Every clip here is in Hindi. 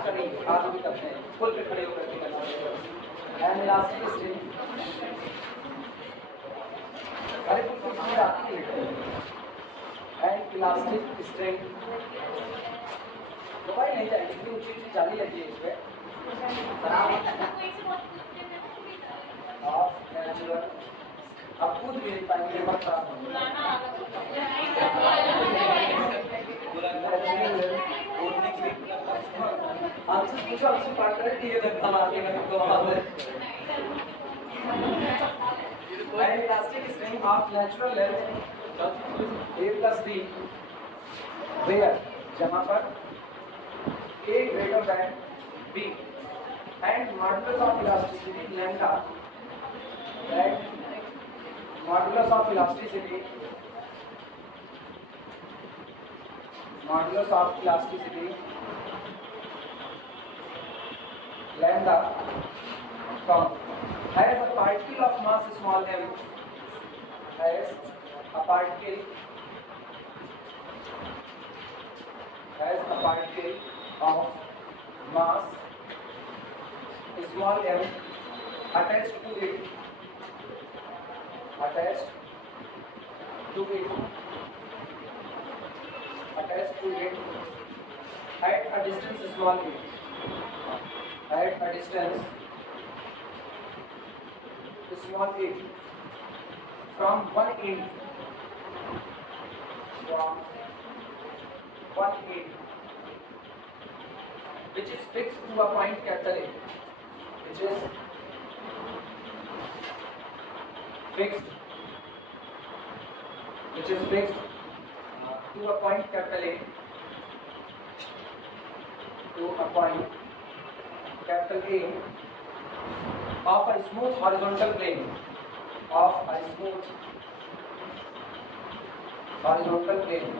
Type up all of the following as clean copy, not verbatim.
रिलैक्स करेंगे, हाथ भी करते हैं, फुल पे खड़े होकर के करना। एंड इलास्टिक स्ट्रिंग, अरे कुछ समझ आती है। एंड इलास्टिक स्ट्रिंग, मोबाइल नहीं जाएगी, इतनी ऊंची ऊंची जाली लगी है इसमें। ऑफ नेचुरल, अब कूद भी नहीं पाएंगे, बहुत खराब होगा। आपसे पूछो, आपसे पार्टनर की ये धक्का मार के मैं तो and elastic string of natural length A+B where, जहाँ पर A greater than B and modulus of elasticity lambda, and modulus of elasticity lambda from has a particle of mass small m, has a particle of mass small m attached to it at a distance small a, at a distance small a from one end which is fixed to a point capital A, which is fixed to a point capital A, of a smooth horizontal plane, horizontal plane.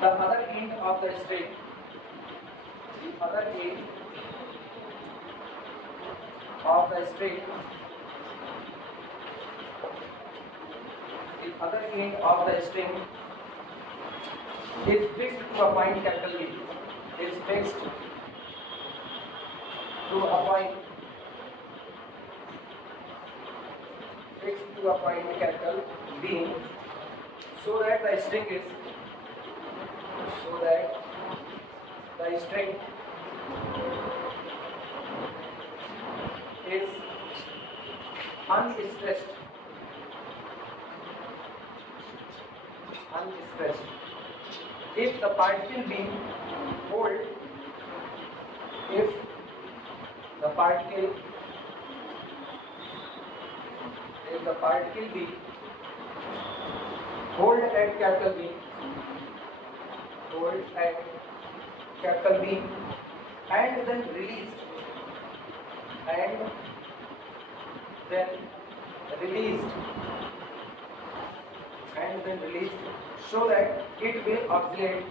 The other end of the string, is fixed to a point capital B, is fixed to a point capital B, so that the string is unstressed. If the particle B hold, hold at capital B, and then released, so that it will oscillate,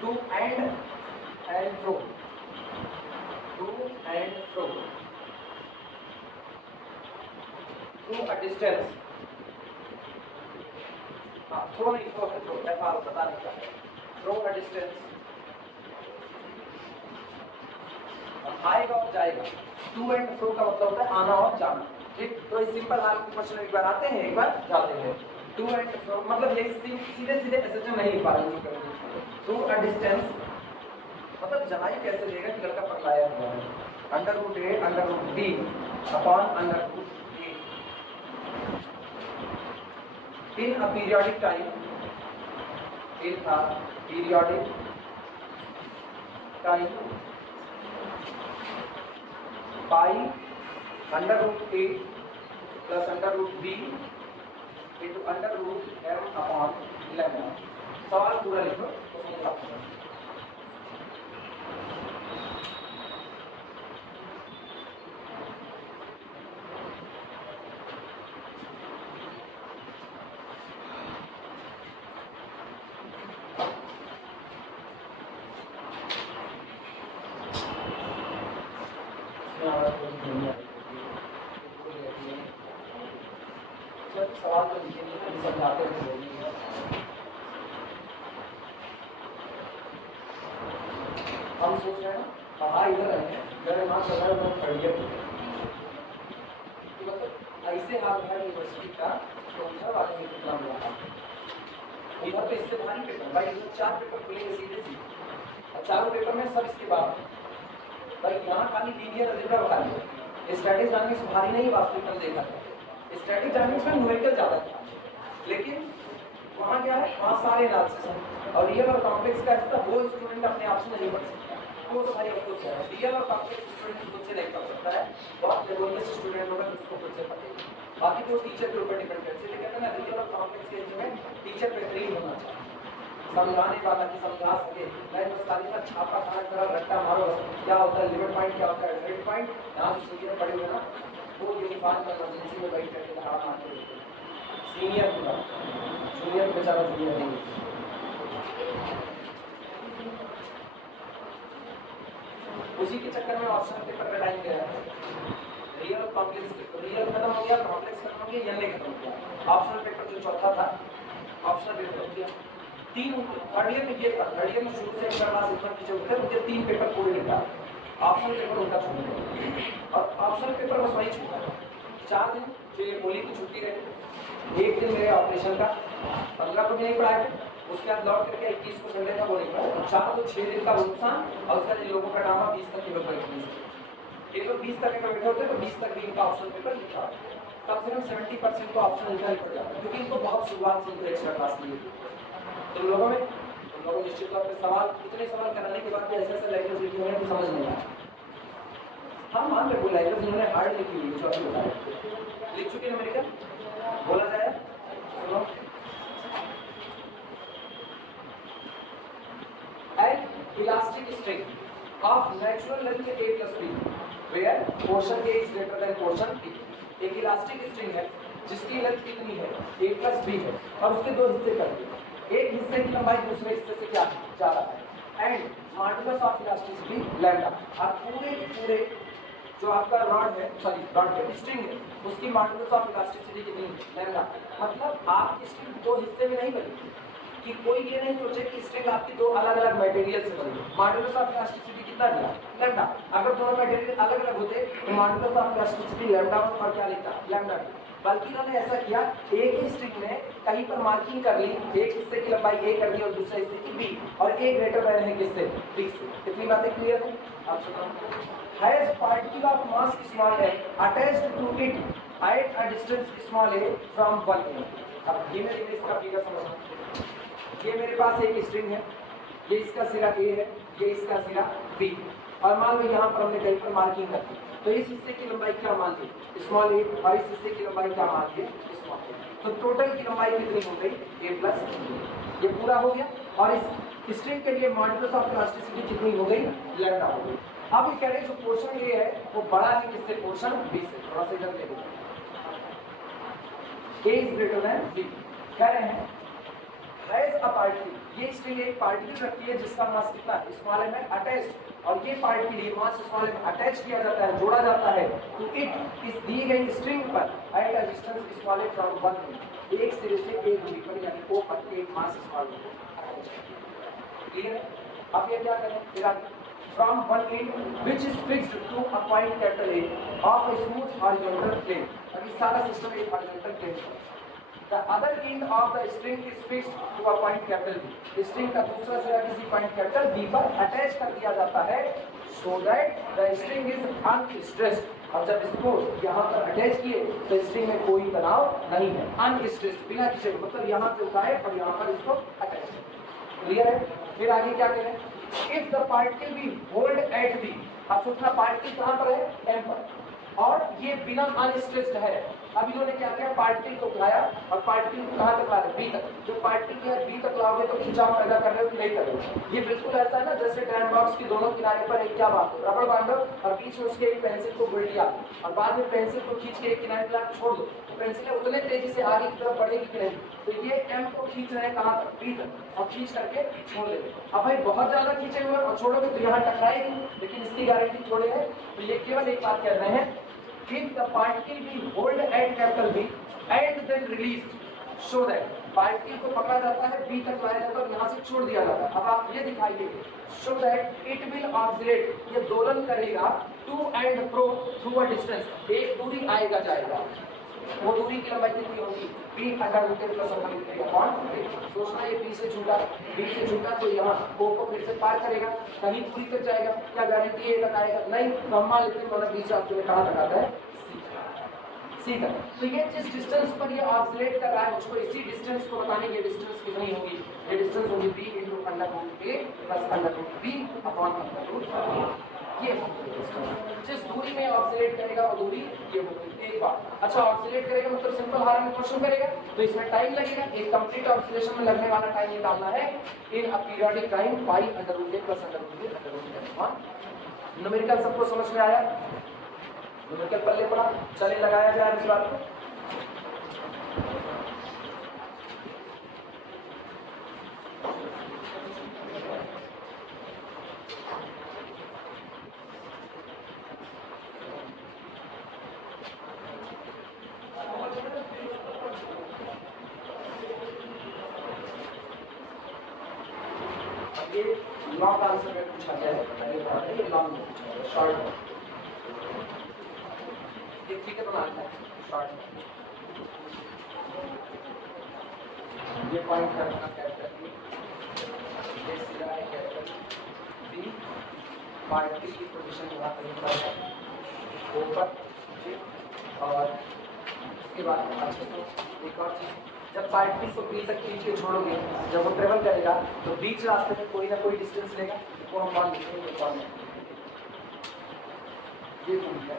to and fro, to a distance. Throw a distance, आएगा और जाएगा। टू एंड फ्रो का मतलब होता है आना और जाना, ठीक। तो इस सिंपल हाल क्वेश्चन एक बार आते हैं, एक बार जाते हैं। टू एंड फ्रो मतलब ये सीधे ऐसे नहीं लिख पा रहे हैं। टू अ डिस्टेंस मतलब जनाई कैसे लेगा कि लड़का पकड़ाया हुआ है, √a √b upon √a in a periodic time, by √a plus √b into √m upon lambda। सवाल पूरा लिखो तो समझ आता है। जब सवाल तो लिखेंगे समझाते हैं। हम सोच रहे हैं पढ़ाई इधर है, मेरे माँ चल रहा है थर्ड ईयर मतलब ऐसे हाल है यूनिवर्सिटी का। तो उधर वाले में कितना मिला था उधर पे इससे भारी पेपर भाई, इधर 4 पेपर खुलेंगे सीधे सीधे और चारों पेपर में सब इसके बाद भाई यहाँ खाली लीनियर अलजेब्रा भारी, स्टैटिक्स डायनामिक्स भारी नहीं वास्तविक में देखा था। स्टैटिक्स डायनामिक्स में न्यूमेरिकल ज़्यादा था, लेकिन वहाँ क्या है, वहाँ सारे एनालिसिस हैं और रियल और कॉम्प्लेक्स का हिस्सा वो स्टूडेंट अपने आप से नहीं पढ़ सकता। वो तो भाई कुछ है रियल और कॉम्प्लेक्स स्टूडेंट खुद से नहीं पढ़ सकता है, बहुत लेबोरियस स्टूडेंट होगा जिसको खुद से पढ़ेगा। बाकी तो टीचर के ऊपर डिपेंड करते हैं, लेकिन ना रियल और कॉम्प्लेक्स केस में टीचर बेहतरीन होना चाहिए, समझाने वाला कि समझा सके। मैं बस खाली का छापा खाना करा रट्टा मारो क्या होता है, लिमिट पॉइंट क्या होता है, हेड पॉइंट। यहाँ जो सीनियर पढ़े हुए ना वो यूनिफॉर्म में इमरजेंसी में बैठ करके धारा मारते रहते हैं, सीनियर पूरा, जूनियर बेचारा जूनियर नहीं। उसी के चक्कर में ऑप्शन पेपर का टाइम गया है। रियल कॉम्प्लेक्स, रियल खत्म हो गया, कॉम्प्लेक्स खत्म हो गया, एनए खत्म हो गया। ऑप्शनल पेपर जो चौथा था ऑप्शनल पेपर हो गया। 3 थर्ड ईयर में ये था, थर्ड ईयर में शुरू से एक क्लास इतना टीचर होते हैं उनके 3 पेपर पूरे निकाल, ऑप्शनल पेपर उनका छूट गया और ऑप्शनल पेपर बस वही छूटा 4 दिन जो ये होली की छुट्टी रही। एक दिन मेरे ऑपरेशन का 15 को भी नहीं पढ़ाया, उसके बाद लौट करके 21 को संडे का वो नहीं पढ़ाया। 4 तो 6 दिन का वो नुकसान और उसका जिन लोगों का ड्रामा 20 तक के पेपर ये लोग 20 तक बैठे होते तो 20 तक भी इनका ऑप्शनल पेपर लिखा, कम से कम 70% को ऑप्शनल लिखना ही पड़ जाता है, क्योंकि इनको बहुत शुरुआत से इनको एक्स्ट्रा क्लास लिए। तुम लोगों में निश्चित तौर पर सवाल, इतने सवाल कराने के बाद भी ऐसे लैंग्वेज लिखी हुई है कि समझ नहीं आया। हम मान रहे वो लैंग्वेज इन्होंने हार्ड लिखी हुई है जो अभी बताया, लिख चुके हैं अमेरिकन बोला जाए। सुनो an elastic string of natural length a plus b where portion a is greater than portion b। एक इलास्टिक स्ट्रिंग है जिसकी लेंथ कितनी है a plus b है और उसके 2 हिस्से कर दिए, एक हिस्से की लंबाई दूसरे हिस्से से क्या ज्यादा है and modulus of elasticity lambda. और पूरे जो आपका रॉड है, सॉरी रॉड है स्ट्रिंग है, उसकी मॉडुलस ऑफ इलास्टिसिटी कितनी है लैम्डा। मतलब आपकी स्ट्रिंग 2 हिस्से में नहीं बनी कि कोई ये नहीं सोचे कि स्ट्रिंग आपकी 2 अलग अलग मटेरियल से बनी। मॉडुलस ऑफ इलास्टिसिटी कितना दिया लैम्डा, अगर दोनों मटेरियल अलग अलग होते तो मॉडुलस ऑफ इलास्टिसिटी लैम्डा और क्या लिखता लैम्डा। बल्कि इन्होंने ऐसा किया एक ही स्ट्रिंग में कहीं पर मार्किंग कर ली, एक हिस्से की लंबाई a कर दी और दूसरे हिस्से की b और a ग्रेटर देन है किससे b से। कितनी बातें क्लियर है आप सुनो। Has particle of mass small a attached to it at a distance small a from 1 a। अब ये मेरे इसका फिगर समझना, ये मेरे पास एक स्ट्रिंग है, ये इसका सिरा a है, ये इसका सिरा b और मान लो यहाँ पर हमने कहीं पर मार्किंग कर दी, तो इस हिस्से की लंबाई क्या मान ली स्मॉल a और इस हिस्से की लंबाई क्या मान ली स्मॉल a। तो टोटल की लंबाई कितनी हो गई a प्लस b। ये पूरा हो गया और इस स्ट्रिंग के लिए मॉडुलस ऑफ इलास्टिसिटी कितनी हो गई लैम्डा हो गई। अब ये कह रहे हैं जो पोर्शन a है वो बड़ा है किससे पोर्शन b से। थोड़ा सा इधर देखो, a is greater than b। कह रहे हैं हैज अ पार्टिकल, ये स्ट्रिंग एक पार्टिकल रखती है जिसका मास कितना है स्मॉल m है अटैच्ड, और ये पार्टिकल ये मास स्मॉल m अटैच किया जाता है जोड़ा जाता है तो इट इस दी गई स्ट्रिंग पर eight a distance small m from 1 a, एक सिरे से एक दूरी पर यानी o पर एक मास स्मॉल m अटैच किया। क्लियर है। अब ये क्या करें फिर आगे from 1 end which is fixed to a point capital A of a smooth horizontal plane। अब ये सारा सिस्टम एक horizontal plane पर। The other end of the string is fixed to a point capital B। String का दूसरा सिरा किसी पॉइंट कैपिटल B पर अटैच कर दिया जाता है so that the string is unstressed। और जब इसको यहाँ पर अटैच किए तो स्ट्रिंग में कोई तनाव नहीं है, अनस्ट्रेस्ड बिना किसी, मतलब यहाँ से उठाए और यहाँ पर इसको अटैच करें। क्लियर है। फिर आगे क्या करें if the particle be hold at B. अब सोचना पार्टिकल कहाँ पर है M पर और ये बिना अनस्ट्रेस्ड है। अब इन्होंने क्या किया पार्टिकल को उठाया और पार्टिकल को कहाँ तक ला रहे बी तक। जो पार्टिकल को बी तक लाओगे तो खिंचाव पैदा कर रहे हो कि नहीं कर रहे हो। ये बिल्कुल ऐसा है ना जैसे डैम बॉक्स के दोनों किनारे पर एक क्या बांधो रबड़ बांधो और बीच में उसके एक पेंसिल को बुलटिया और बाद में पेंसिल को खींच के एक किनारे पर छोड़ दो तो पेंसिल उतने तेजी से आगे की तरफ बढ़ेगी कि नहीं। तो ये एम को खींच रहे हैं कहाँ तक बी तक और खींच करके छोड़ देंगे। अब भाई बहुत ज्यादा खींचे हुए और छोड़ोगे तो यहाँ टकराएगी, लेकिन इसकी गारंटी थोड़े है। तो ये केवल एक बात कह रहे हैं if the particle be hold at capital B and then released, show that particle को पकड़ा जाता है, B तक लाया जाता है और यहाँ से छोड़ दिया जाता है। अब आप ये दिखाइए, show that it will oscillate, ये दोलन करेगा to and fro through a distance, एक दूरी आएगा जाएगा, वो दूरी की लंबाई कितनी होगी, b under root plus one into upon. सोचना ये b से छूटा तो यहाँ o को फिर से पार करेगा, कहीं दूरी तक जाएगा, क्या गारंटी है तक आएगा, नहीं। तो हम मान लेते हैं मतलब बीच आपको ने कहाँ तक आता है, सी तक। तो ये जिस डिस्टेंस पर ये ऑसिलेट कर रहा है, मुझको इसी डिस्टेंस को बताने की डिस्टेंस कितनी होगी, ये डिस्टेंस होगी b into under root a plus under root b upon under root a। ये जिस दूरी में ऑसिलेट करेगा वो दूरी ये होगी। एक बार अच्छा ऑसिलेट करेगा मतलब सिंपल हार्मोनिक मोशन करेगा, तो इसमें टाइम लगेगा, एक कंप्लीट ऑसिलेशन में लगने वाला टाइम निकालना है in a periodic time pi under root a plus under root a under root a। Numerical सबको समझ में आया, न्यूमेरिकल पल्ले पड़ा, चलिए लगाया जाए इस बात को। ये लॉन्ग आंसर में पूछा जाए, ये लॉन्ग में पूछा जाए, शॉर्ट में ये फिगर बनाना है, शॉर्ट में ये पॉइंट करना कैपिटल ये सीधा है कैपिटल बी, पार्टिकल की पोजीशन यहाँ पर लिखा है ऊपर, और उसके बाद अच्छे से एक और चीज, जब पार्टिकल को बी तक खींच के छोड़ोगे, जब वो ट्रेवल करेगा तो बीच रास्ते में कोई ना कोई डिस्टेंस लेगा, वो हम मान लेते हैं कौन है, ये पॉइंट है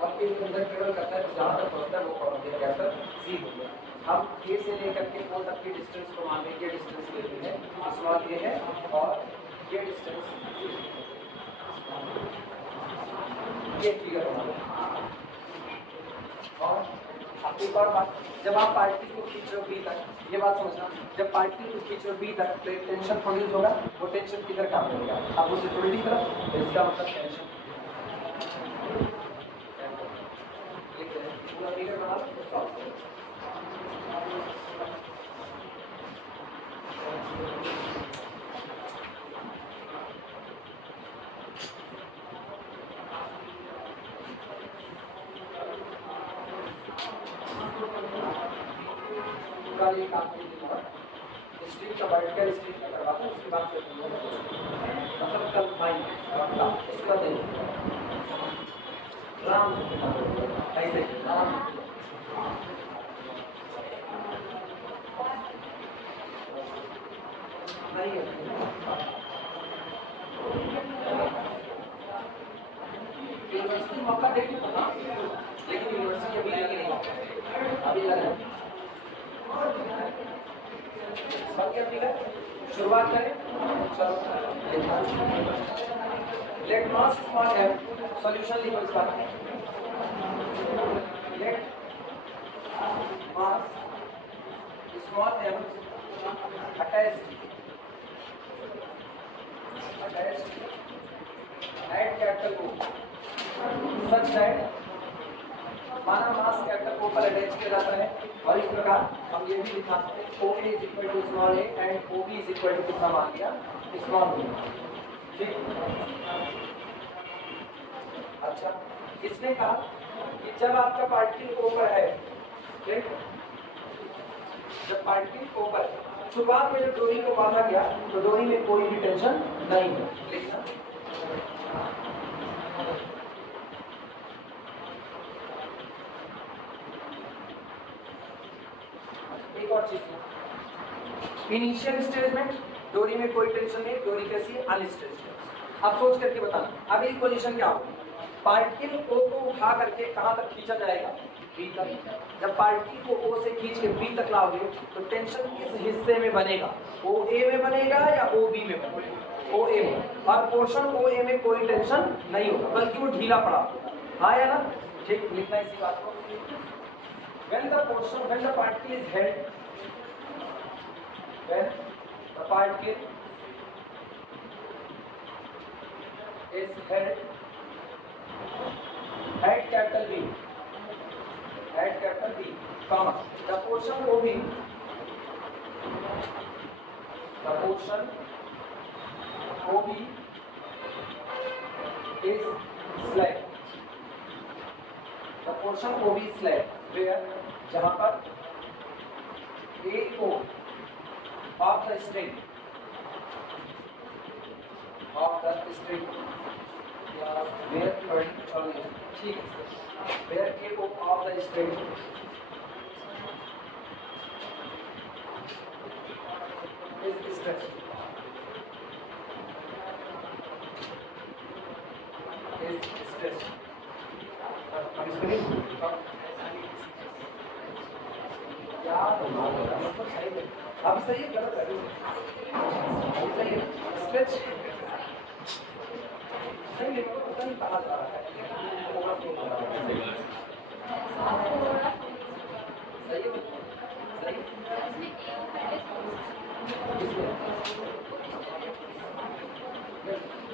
और एक अंदर ट्रेवल करता है तो जहाँ तक पहुँचता है वो कौन हो गया, कैपिटल सी हो गया। हम ए से लेकर के ओ तक की डिस्टेंस को मान लेंगे, डिस्टेंस लेते हैं स्मॉल ए है और ये डिस्टेंस ये फिगर बना। और अब एक और बात, जब आप पार्टिकल को खींच रहे हो बी तक, ये बात समझना, जब पार्टिकल को खींच रहे हो बी तक तो एक टेंशन प्रोड्यूस होगा, वो टेंशन किधर काम करेगा, आप उसे उल्टी तरफ, तो इसका मतलब टेंशन पूरा फिगर बना लो, सॉल्व करो। कल एक आखिरी दिन और स्ट्रीट का बैठ कर स्ट्रीट का करवाता है, उसके बाद फिर मतलब कल फाइन उसका दिन राम ऐसे राम नहीं है, यूनिवर्सिटी मौका देगी पता, लेकिन यूनिवर्सिटी अभी लगी नहीं, अभी लगा सब क्या फिगर शुरुआत करें। चलो let mass small m, solution लिखो इस बात में, let mass small m attached at capital O such that माना मास कैपिटल O पर अटैच किया जाता है, और इस प्रकार हम ये भी लिखा सकते हैं OA is equal to small a and OB is equal to कितना मान लिया स्मॉल b। ठीक, अच्छा इसने कहा कि जब आपका पार्टिकल O पर है, ठीक, जब पार्टिकल O पर शुरुआत में जब डोरी को बांधा गया तो डोरी में कोई भी टेंशन नहीं है, लिखना एक और चीज, इनिशियल स्टेज में डोरी में कोई टेंशन नहीं, डोरी कैसी है अनस्टेबल है। अब सोच करके बताना अभी पोजीशन क्या होगी, पार्टिकल O को उठा करके कहां तक खींचा जाएगा, B तक। जब पार्टिकल को O से खींच के B तक लाओगे तो टेंशन किस हिस्से में बनेगा, OA में बनेगा या OB में बनेगा, OA में, और पोर्शन OA में कोई टेंशन नहीं होगा बल्कि वो ढीला पड़ा होगा, हाँ या ना। ठीक, लिखना इसी बात को, when the particle is held, when the particle is held capital B at capital B, comma the portion OB is slab. The portion OB is slab where जहाँ पर AO of the string या where ठीक है where AO of the string is stretched. अब इसको नहीं अब सही है गलत है सही है स्ट्रेच सही है पता नहीं कहाँ जा रहा है सही है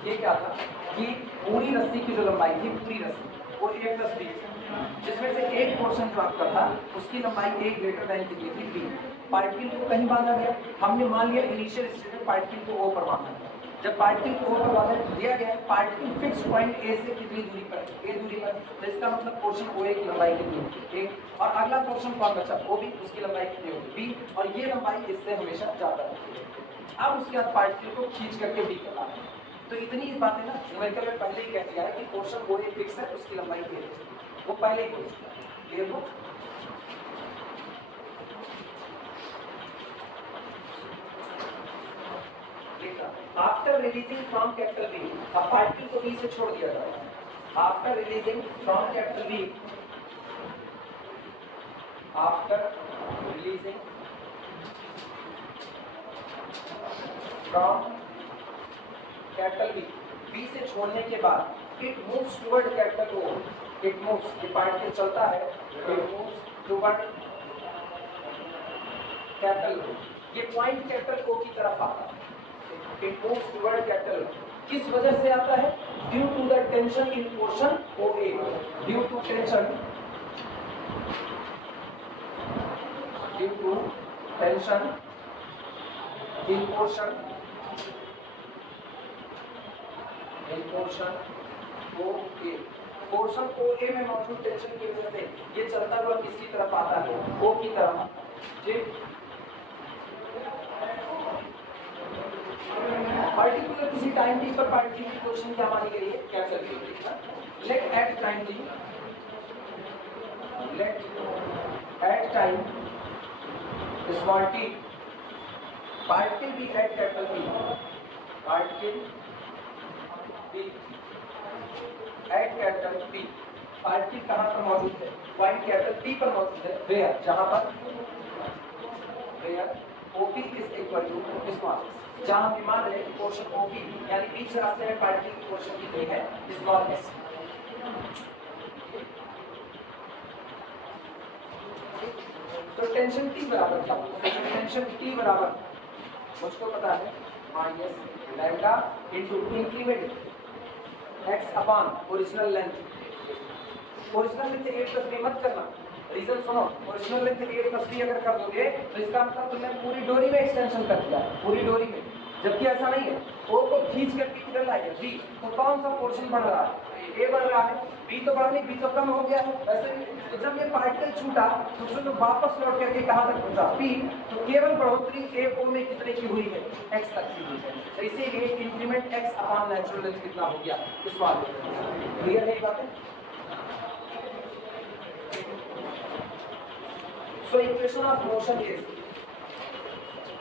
ये क्या था कि पूरी रस्सी की जो लंबाई थी पूरी रस्सी वो 1+b जिसमें से एक पोर्शन जो आपका था उसकी लंबाई 1 ग्रेटर देन कितनी थी b पार्टिकल को कहीं बांधा गया हमने मान लिया इनिशियल स्टेज में पार्टिकल को O पर बांधा जब पार्टिकल को O पर बांधा दिया गया पार्टिकल फिक्स पॉइंट A से कितनी दूरी पर A दूरी पर तो इसका मतलब पोर्शन OA की लंबाई कितनी होगी 1 और अगला पोर्शन कौन बचा OB उसकी लंबाई कितनी होगी b और ये लंबाई इससे हमेशा ज्यादा होती है अब उसके बाद पार्टिकल को खींच करके b पर लाना तो इतनी बातें ना न्यूमेरिकल में पहले ही कह दिया है कि पोर्शन OA फिक्स है उसकी लंबाई ये है वो पहले ही बोल चुका है क्लियर हो after releasing from capital B अब पार्टिकल को B से छोड़ दिया जाएगा after releasing from capital B after releasing from capital B से छोड़ने के बाद it moves toward capital O it moves ये पार्टिकल चलता है it moves toward capital O ये पॉइंट कैपिटल O की तरफ आता है it moves toward capital O किस वजह से आता है due to the tension in portion OA due to tension in portion portion OA में मौजूद टेंशन की वजह से ये चलता हुआ किसकी तरफ आता है O की तरफ ठीक पर्टिकुलर किसी टाइम टी पर पार्टिकल की पोजीशन क्या मानी गई है क्या चल रही है let at time small T particle B at capital B particle B at capital B particle कहाँ पर मौजूद है पॉइंट कैपिटल P पर मौजूद है वेयर जहाँ पर OP is equal to small जहाँ हम मान रहे हैं पोर्शन OP यानी बीच रास्ते में पार्टिकल की पोर्शन कितनी है स्मॉल s तो टेंशन T बराबर क्या टेंशन T बराबर मुझको पता है minus lambda into increment x upon original length 8+b मत करना रीजन सुनो ओरिजिनल लेंथ 8+b अगर कर दोगे तो इसका मतलब तुमने पूरी डोरी में एक्सटेंशन कर दिया पूरी डोरी में जबकि ऐसा नहीं है O को खींच करके किधर लाएगा B तो कौन सा पोर्शन बढ़ रहा है A बढ़ रहा है B तो बढ़ नहीं B तो कम हो गया वैसे तो जब ये पार्टिकल छूटा तो उसने तो वापस लौट करके कहाँ तक पहुंचा P तो केवल बढ़ोतरी A O में कितने की हुई है x तक की हुई है तो इसीलिए increment x upon natural length कितना हो गया इस बात क्लियर है ये बातें So equation of motion is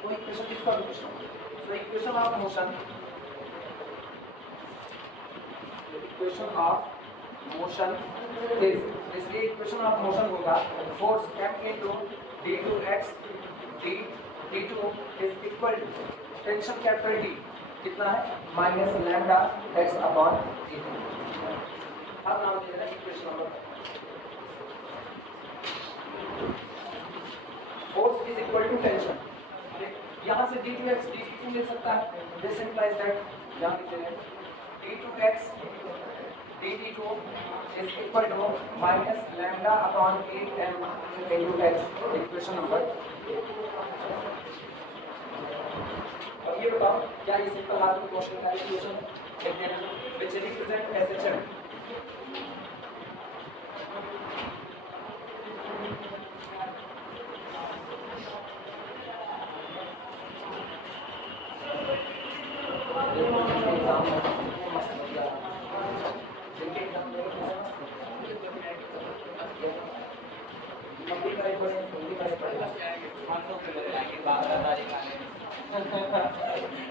equation is so equation of motion is इसलिए equation of motion होगा force F into d2x d2 is equal to tension capital D कितना है minus lambda x upon d2 अब नाम दे देना equation number force is equal to tension यहाँ से d2x d2 मिल सकता है this implies that यहाँ लिखते हैं d2x dt2 is equal to minus lambda upon 8m into x, equation number. अब ये बताओ क्या ये सिंपल हार्मोनिक क्वेश्चन का इक्वेशन है which represent SHM।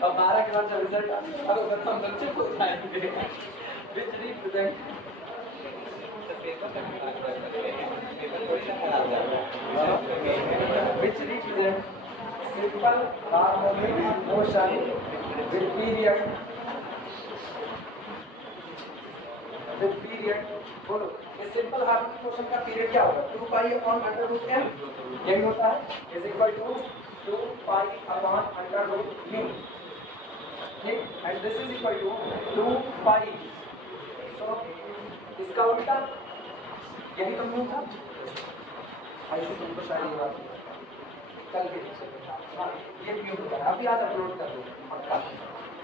अब 12 के बाद जब रिजल्ट अगर हम बच्चे को बताएंगे which represent simple harmonic motion with period बोलो इस सिंपल हार्मोनिक मोशन का पीरियड क्या होगा 2 pi upon under root m यही होता है is equal to 2 pi upon under root mu ठीक and this is equal to 2 pi so इसका उल्टा यही तो म्यू था ऐसे तुमको शायद ये बात कल के ये म्यू होता है अभी आज अपलोड कर दो पक्का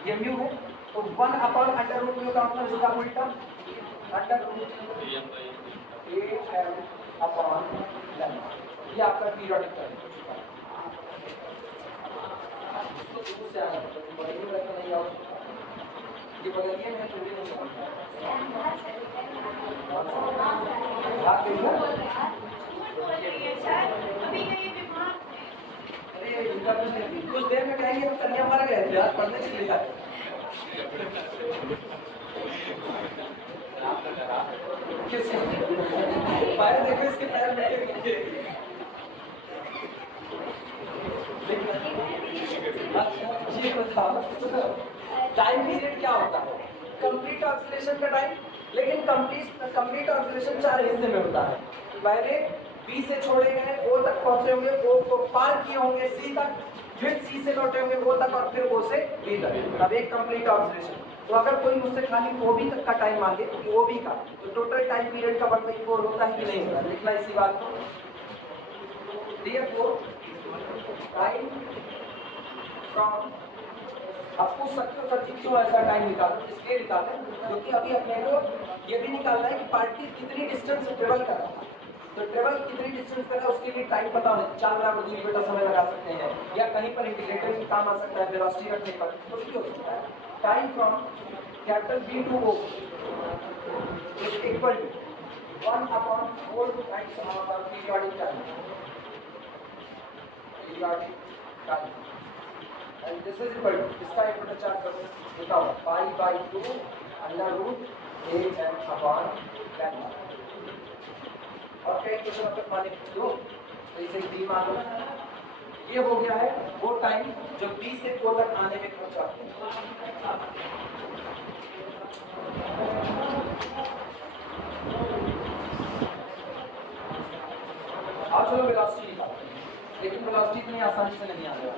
ये म्यू है तो 1 अपॉन अंडर रूट म्यू का मतलब इसका उल्टा under root am upon lambda ये आपका पीरियोडिक टाइम इसको दूर से आना तो बड़ी में रखना नहीं आओ ये बगलिए में थोड़ी नहीं बात करिए अरे इनका कुछ देर में कहेंगे हम कन्या मर गए थे आज पढ़ने के लिए पैर देखो इसके पैर बैठे ये बताओ टाइम पीरियड क्या होता है कंप्लीट ऑक्सीलेशन का टाइम लेकिन कंप्लीट ऑक्सीलेशन 4 हिस्से में होता है पहले बी से छोड़े गए ओ तक पहुंचे होंगे ओ को पार किए होंगे सी तक फिर सी से लौटे होंगे ओ तक और फिर ओ से बी तक अब एक कंप्लीट ऑक्सीलेशन तो अगर कोई मुझसे खाली ओबी तक का टाइम मांगे कि ओबी का तो टोटल टाइम पीरियड का 1/4 होता है कि नहीं होता लिखना इसी बात को therefore टाइम फ्रॉम आप पूछ सकते हो सर जी क्यों ऐसा टाइम निकालो इसलिए निकालें क्योंकि अभी अपने को ये भी निकालना है कि पार्टिकल कितनी डिस्टेंस ट्रेवल कर रहा है तो ट्रेवल कितनी डिस्टेंस कर रहा है उसके लिए टाइम पता होना चाहिए 4 बराबर 2 बेटा समय लगा सकते हैं या कहीं पर इंटीग्रेटर में काम आ सकता है वेलोसिटी रखने पर कुछ भी हो सकता है time from capital B to O is equal to 1 upon 4 times our periodic time and this is equal to इसका एक बटा 4 करो बताओ pi by 2 under root am upon lambda और क्या इक्वेशन अब तक माने दो तो इसे d मान लो ये हो गया है वो टाइम जो B से O तक आने में खर्च आता है आज चलो वेलोसिटी निकालते हैं लेकिन वेलोसिटी इतनी आसानी से नहीं आ रही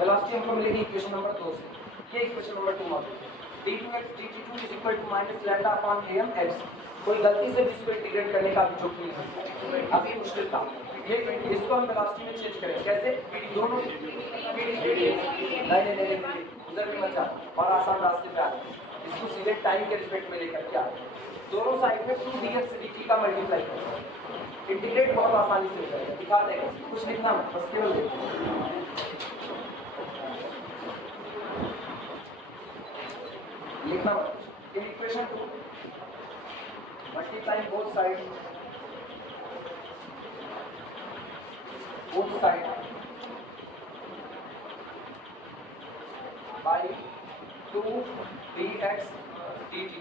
वेलोसिटी हमको मिलेगी इक्वेशन नंबर 2 से ये इक्वेशन नंबर 2 में d2x dt2 is equal to minus lambda upon am x कोई गलती से भी इसको इंटीग्रेट करने का भी जोखिम नहीं है अभी मुश्किल था ये इसको हम वेलोसिटी में चेंज करें कैसे दोनों नहीं उधर भी मत जा और आसान रास्ते पे आ इसको सीधे टाइम के रिस्पेक्ट में लेकर के आ दोनों साइड में 2 dx dt का मल्टीप्लाई करो इंटीग्रेट बहुत आसानी से हो जाएगा दिखा देंगे कुछ लिखना मत बस केवल लिखना मत in equation 2 multiplying both sides by 2 dx dt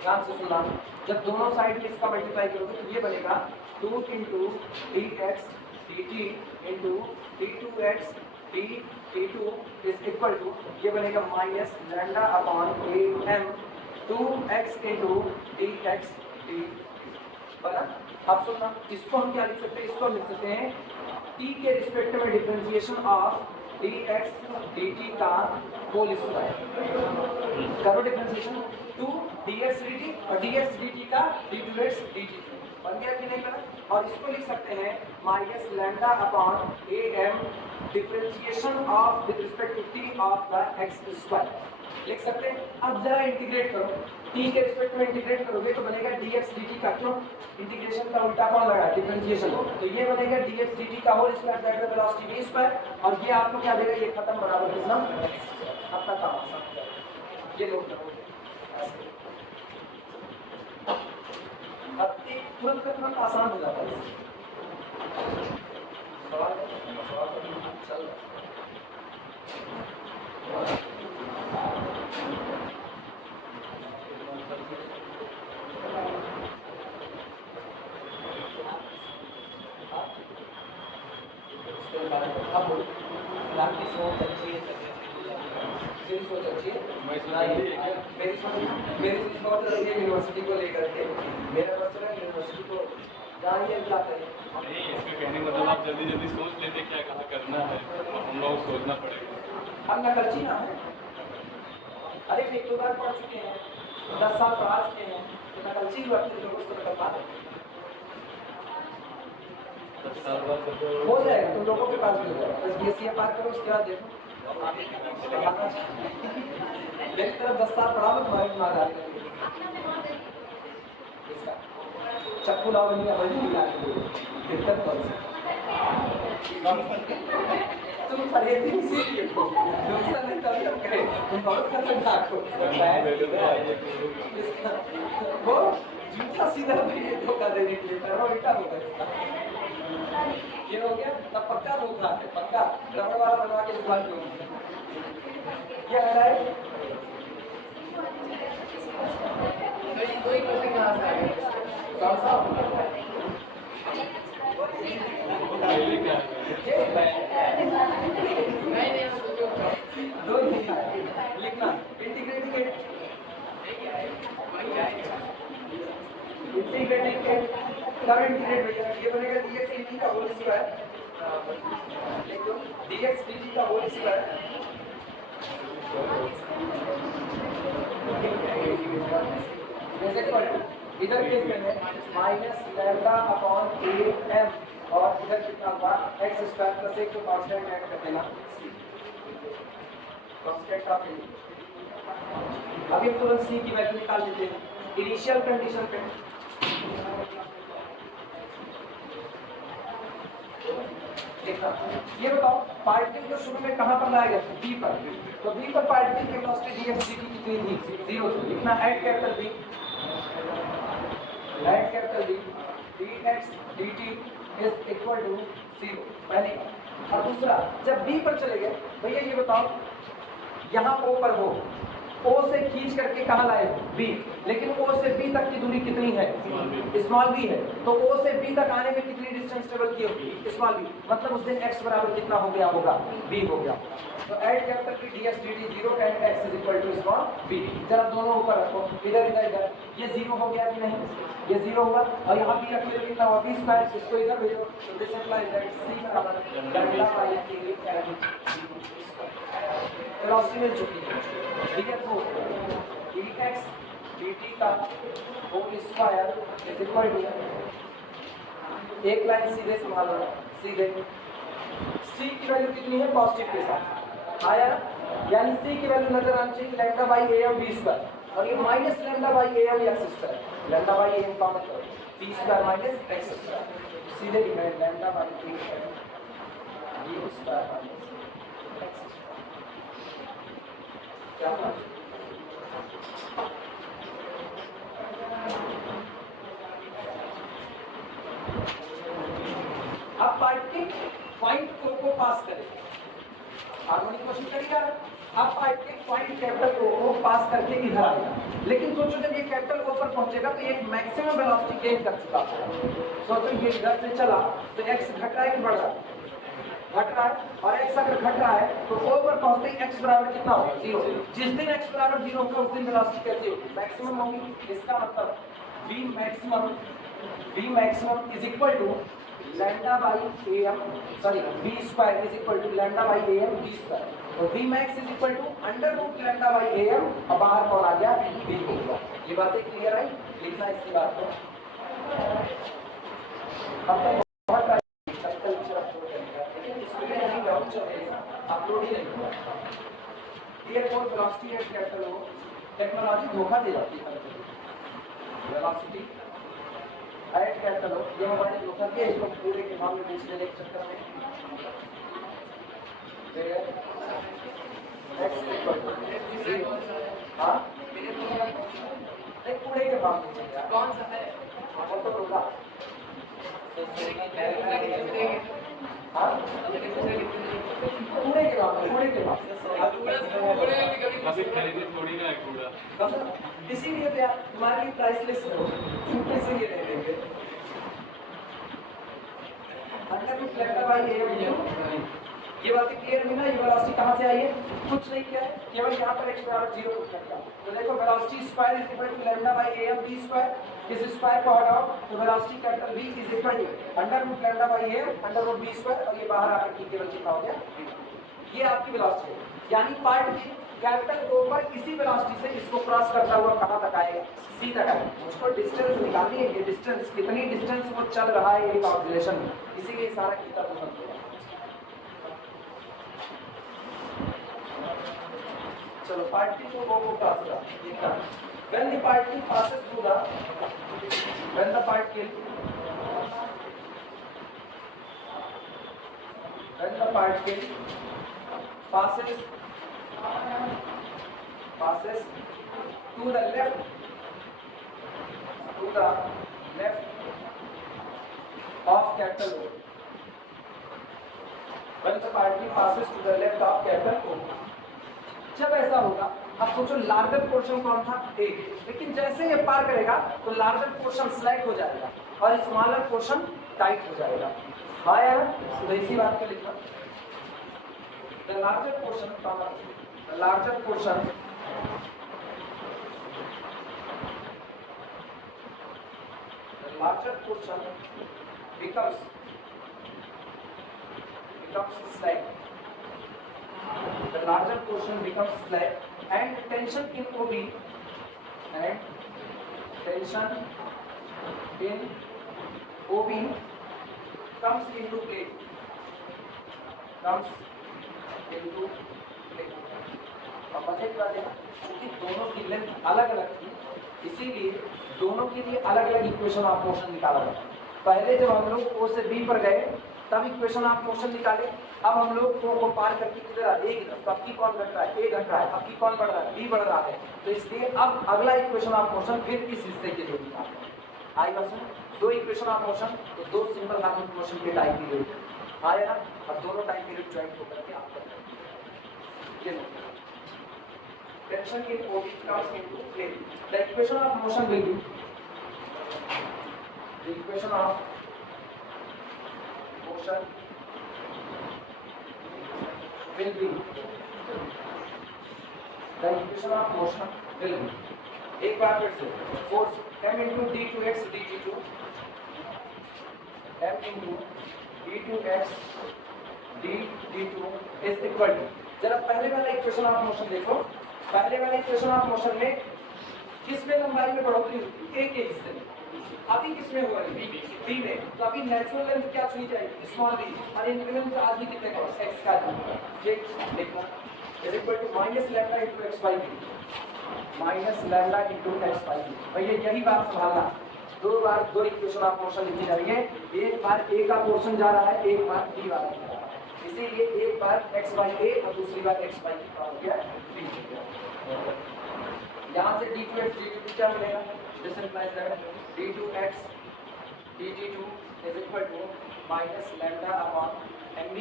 ध्यान से सुनना जब दोनों साइड में इसका मल्टीप्लाई करोगे तो ये बनेगा 2 into dx dt into d2x dt2 is equal to ये बनेगा minus lambda upon am 2x into dx dt बना अब सुनना इसको हम क्या लिख सकते हैं इसको लिख सकते हैं t के रिस्पेक्ट में डिफरेंशिएशन ऑफ dx dt का होल स्क्वायर करो डिफरेंशिएशन 2 dx dt और dx dt का d टू dt बन गया कि नहीं बना? और इसको लिख सकते हैं minus lambda upon am differentiation of with respect to t of the x square लिख सकते हैं। अब जरा इंटीग्रेट करो, t के रिस्पेक्ट में इंटीग्रेट करोगे तो बनेगा dx dt का, क्यों इंटीग्रेशन का उल्टा कौन लगा डिफरेंशिएशन, तो ये बनेगा dx dt का whole square that velocity v square, और ये आपको क्या देगा, ये खत्म बराबर कितना अब तक काम आसान ये लोग अब तुरंत तुरंत आसान हो जाता है। सवाल चल अब आपकी सोच अच्छी है, मेरी सोच अच्छी है, मेरी सोच अच्छी है यूनिवर्सिटी को लेकर के, मेरा बच्चा यूनिवर्सिटी को जानिए क्या करें नहीं, इसमें कहने का मतलब आप जल्दी जल्दी सोच लेते क्या कहाँ करना है और हम लोग सोचना पड़ेगा। हम नकलची ना है, अरे एक दो बार पढ़ चुके हैं, 10 साल पढ़ा चुके हैं, तो नकलची वक्त लोग उसको निकल पा रहे हो जाएगा, तुम लोगों के पास भी हो जाएगा, बस बीएससी पार करो उसके बाद देखो मेरी तरफ 10 साल पढ़ा लो तुम्हारी दिमाग आ चक्कू लाओ बनी बनी दिक्कत कौन सी तुम पढ़े थी इसीलिए दूसरा नहीं तभी हम कहे तुम बहुत खतरनाक हो वो जूता सीधा भी धोखा देने के लिए पैरों उल्टा होगा ये हो गया तब पक्का धोखा है, पक्का रबड़ वाला बनवा के दुकान पे क्या है कोई क्वेश्चन कहाँ से आएगा कौन सा दो ही लिखना इंटीग्रेटिंग कब इंटीग्रेट भैया ये बनेगा dx dt का होल स्क्वायर dx dt का होल स्क्वायर जैसे कि इधर केस में माइनस लैम्डा अपॉन am और इधर कितना हुआ x स्क्वायर प्लस 1 को कांस्टेंट ऐड कर देना कांस्टेंट ऑफ अभी हम तुरंत c की वैल्यू निकाल लेते हैं इनिशियल कंडीशन पे ये बताओ पार्टिकल को शुरू में कहां पर लाएगा b पर, तो b पर पार्टिकल की वेलोसिटी dx dt कितनी थी 0 थी, लिखना at capital b dx dt is equal to 0 पहली बात। और दूसरा जब b पर चले गए भैया ये बताओ यहाँ o पर हो O से खींच करके कहाँ लाए B, लेकिन O से B तक की दूरी कितनी है स्मॉल b है, तो O से B तक आने में कितनी डिस्टेंस ट्रेवल की होगी स्मॉल b, मतलब उस दिन x बराबर कितना हो गया होगा b हो गया। तो at capital B dx dt 0 tan x is equal to small b, जरा दोनों ऊपर रखो इधर इधर इधर, ये 0 हो गया कि नहीं, ये 0 हुआ और यहाँ b रख ले कितना हुआ b स्क्वायर, इसको इधर भेजो तो दिस इंप्लाइज दैट c बराबर लैम्डा बाय a वेलोसिटी मिल चुकी है dx हो dx dt का whole square is equal to एक लाइन सीधे संभालो सीधे c की वैल्यू कितनी है पॉजिटिव के साथ आया, यानी c की वैल्यू नजर आनी चाहिए lambda by am b square, और ये minus lambda by am x square, lambda by am common करो b square minus x square, सीधे लिखना है lambda by b square minus x square. क्या अब पार्टिकल पॉइंट को पास करें, हार्मोनिक मोशन करेगा, अब पार्टिकल पॉइंट कैपिटल को पास करके इधर आएगा, लेकिन सोचो जब ये कैपिटल O पर पहुंचेगा तो ये मैक्सिमम वेलोसिटी गेन कर चुका है, सोचो ये इधर से चला तो x घट रहा है कि बढ़ रहा है, घट रहा है, और x अगर घट रहा है तो O पर पहुंचते ही x बराबर कितना होगा 0, जिस दिन x बराबर 0 होगा उस दिन वेलोसिटी कैसी होगी मैक्सिमम होगी, इसका मतलब v maximum is equal to lambda by m sorry v square is equal to lambda by m v square और v max is equal to under root lambda by m. अब बाहर कौन आ गया, वी हो गया। ये बातें क्लियर आई, लिखना इसकी बात को। अब तक बहुत प्रैक्टिकल लेकिन इसमें नहीं डाउट चलेगा, अपलोड ही नहीं हुआ। ये code velocity at capital O technology धोखा दे जाती है। वेलोसिटी एट कैपिटल ओ ये हमारे धोखा दिया, इसको पूरे के मामले में बेचने के चक्कर में x इक्वल टू 0 हां एक पूरे के मामले में कौन सा है वो तो होगा हां पूरे के मामले अभी खरीदे थोड़ी ना है कूड़ा, इसीलिए तो यार तुम्हारे लिए प्राइसलेस है, क्योंकि इसीलिए नहीं देंगे। अंडर रूट लैम्डा बाई ए ये बातें क्लियर हुई ना। ये वेलोसिटी कहाँ से आई है, कुछ नहीं किया है, केवल यहाँ पर x बराबर 0 पुट करता। तो देखो velocity square is equal to lambda by M v square. इस स्क्वायर को हटाओ तो velocity capital v is equal to under root lambda by M under root v square और ये बाहर आकर के केवल कितना हो गया, ये आपकी वेलोसिटी है। यानी पार्ट बी कैपिटल ओ पर इसी वेलोसिटी से इसको क्रॉस करता हुआ कहां तक आएगा, सी तक आएगा। मुझको डिस्टेंस निकालनी है, ये डिस्टेंस कितनी डिस्टेंस वो चल रहा है एक ऑसिलेशन में, इसीलिए सारा गीता को समझो। चलो पार्ट टी को वो क्रॉस करा देखना। when the particle passes through the when the particle passes to the left of capital O, when the particle passes to the left of capital O, जब ऐसा होगा अब सोचो लार्जर पोर्शन कौन था ए, लेकिन जैसे ये पार करेगा तो लार्जर पोर्शन स्लाइड हो जाएगा और स्मॉलर पोर्शन टाइट हो जाएगा। हाँ यार तो इसी बात को लिखना, the larger portion becomes slack. The larger portion becomes slack and tension in OB comes into play. अब मजेदार है क्योंकि दोनों की लेंथ अलग अलग थी, इसीलिए दोनों के लिए अलग अलग इक्वेशन ऑफ मोशन निकाला गया। पहले जब हम लोग O से B पर गए तब इक्वेशन ऑफ मोशन निकाले, अब हम लोग को पार करके किधर आ एक तरफ, अब की कौन घट रहा है, ए घट रहा है, अब की कौन बढ़ रहा है, बी बढ़ रहा है। तो इसलिए अब अगला इक्वेशन ऑफ मोशन फिर इस हिस्से के लिए निकालते हैं। आई बस दो इक्वेशन ऑफ मोशन तो दो सिंपल हार्मोनिक मोशन के टाइम पीरियड आया ना, अब दोनों टाइम पीरियड ज्वाइंट होकर के आप करते हैं। Tension in OB comes into play. The equation of motion will be the equation of motion will be the equation of motion will be एक बार फिर से force m into d2x dg2 m into d2x dg2 is equal to, जरा पहले वाला इक्वेशन ऑफ मोशन देखो, पहले वाले इक्वेशन ऑफ मोशन में किसमें लंबाई में बढ़ोतरी होती है, ए के हिस्से में, अभी किसमें हो रही है, बी में। तो अभी नेचुरल लेंथ क्या चुनी जाएगी, स्मॉल बी, और इंक्रीमेंट आज भी कितने का x का ये देखना is equal to minus lambda into x by B, minus lambda into x by B. भैया यही बात संभालना, दो बार दो इक्वेशन ऑफ मोशन लिखी जा रही है, एक बार ए का पोर्शन जा रहा है, एक बार बी वाला जा रहा है, इसीलिए एक बार x बाई ए और दूसरी बार x बाई बी का हो गया बी। यहाँ से d2x dg2 क्या मिलेगा, this implies that d2x dg2 is equal to minus lambda upon mb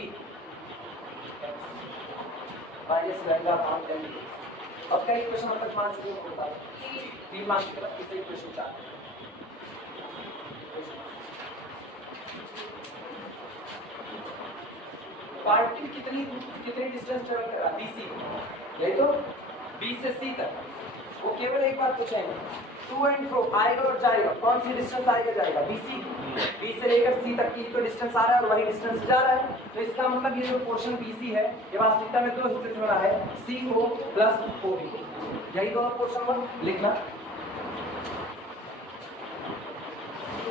minus lambda upon mb। अब क्या इक्वेशन मतलब मान चुके हो बता दो, तीन मान के बाद कितने इक्वेशन चार, पार्टिकल कितनी डिस्टेंस ट्रेवल कर रहा है, BC, यही तो B से C तक। वो केवल एक बात पूछेंगे, टू एंड फ्रो आएगा और जाएगा, कौन सी डिस्टेंस आएगा जाएगा, BC। बी से लेकर सी तक की तो डिस्टेंस आ रहा है और वही डिस्टेंस जा रहा है, तो इसका मतलब ये जो पोर्शन बीसी है ये वास्तविकता में दो हिस्से से बना है, CO प्लस OB, यही दोनों पोर्शन लिखना।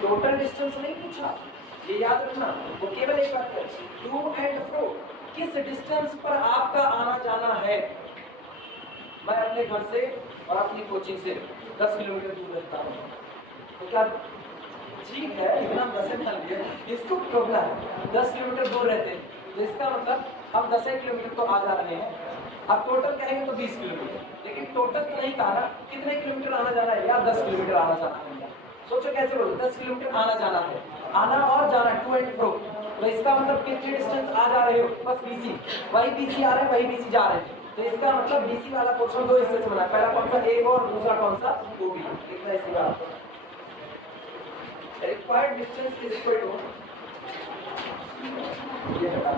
टोटल डिस्टेंस नहीं पूछा, ये याद रखना, वो केवल एक बात है, टू एंड फ्रो, किस डिस्टेंस पर आपका आना जाना है। मैं अपने घर से और अपनी कोचिंग से 10 किलोमीटर दूर रहता हूँ, तो क्या ठीक है इतना 10 मान लिया, इसको प्रॉब्लम है 10 किलोमीटर दूर रहते हैं, तो इसका मतलब हम 10 किलोमीटर तो आ जा रहे हैं, अब टोटल कहेंगे तो 20 किलोमीटर, लेकिन टोटल तो नहीं कहा ना, कितने किलोमीटर आना जाना है यार, 10 किलोमीटर आना जाना है। सोचो कैसे बोलो, 10 किलोमीटर आना जाना है, आना और जाना टू एंड फ्रो, तो इसका मतलब कितने डिस्टेंस आ जा रहे हो, बस BC, वही BC आ रहे हैं वही BC जा रहे हैं, तो इसका मतलब BC वाला पोर्शन दो हिस्से से बना है, पहला कौन सा A और दूसरा कौन सा OB, कितना इसी बात required distance is equal to ये हटा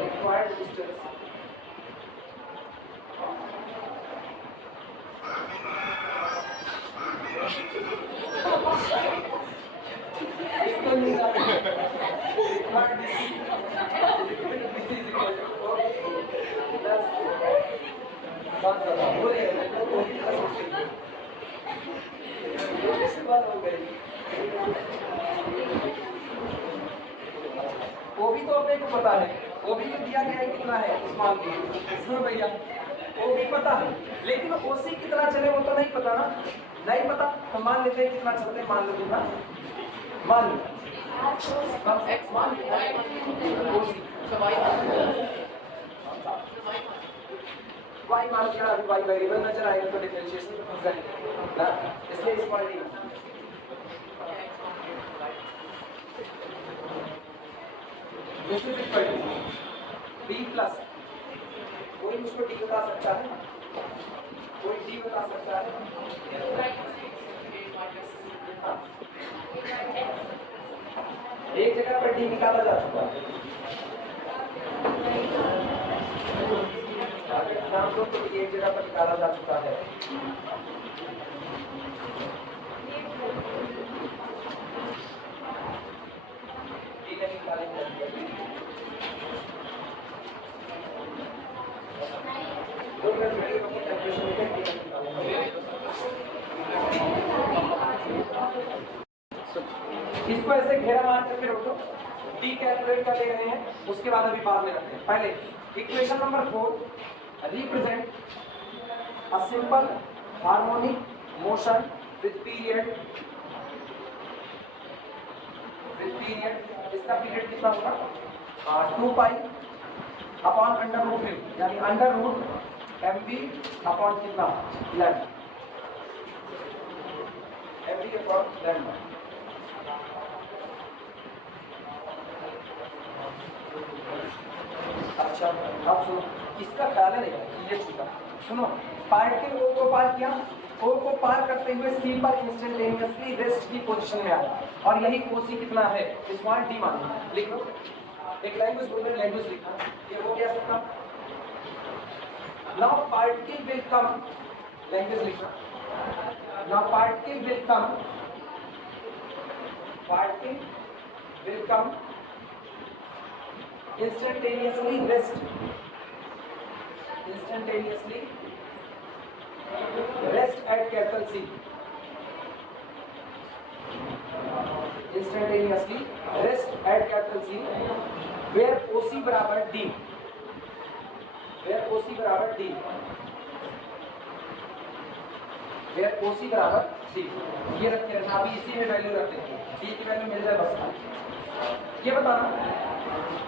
required distance इसको निकाल required OB तो अपने को पता है, OB को दिया गया है कितना है इस मान के, सुनो भैया OB पता है, लेकिन OC कितना चले वो तो नहीं पता ना, नहीं पता तो मान लेते हैं कितना चलते हैं, मान लो कितना, मान लो हम x मान OC y मान के अभी y वेरिएबल नजर आएगा तो डिफरेंशिएशन तो फंस जाएगा ना, इसलिए इस पॉइंट नहीं this is equal to b plus, कोई मुझको d बता सकता है, कोई d बता सकता है, एक जगह पर d निकाला जा चुका है, नाम दो तो एक जगह पर निकाला जा चुका है, d नहीं निकालेंगे, दो मिनट वीडियो को कैलकुलेशन लेकर इसको ऐसे घेरा मार करके रखो, d कैलकुलेट कर ले रहे हैं, उसके बाद अभी बाद में रखते हैं, पहले equation number 4 represent a simple harmonic motion with period, इसका पीरियड कितना होगा 2 पाई अपॉन अंडर रूट में, यानी अंडर रूट mv अपॉन कितना लैम्डा, mv अपॉन लैम्डा। अच्छा अब सुनो, इसका ख्याल है नहीं ये छूटा, सुनो पार्टिकल O को पार किया, O को पार करते हुए C पर इंस्टेंटेनियसली रेस्ट की पोजीशन में आया, और यही OC कितना है, स्मॉल d मान लिख लो, एक लैंग्वेज बोलने लैंग्वेज लिखना, ये हो गया सबका। Now particle will come, language लिखना, now particle will come instantaneously rest at capital C, instantaneously rest at capital C where OC बराबर D, where OC बराबर D, where OC बराबर D, ये रखे रहना, अभी इसी में वैल्यू रख देंगे, D की वैल्यू मिल जाए बस। ये बताना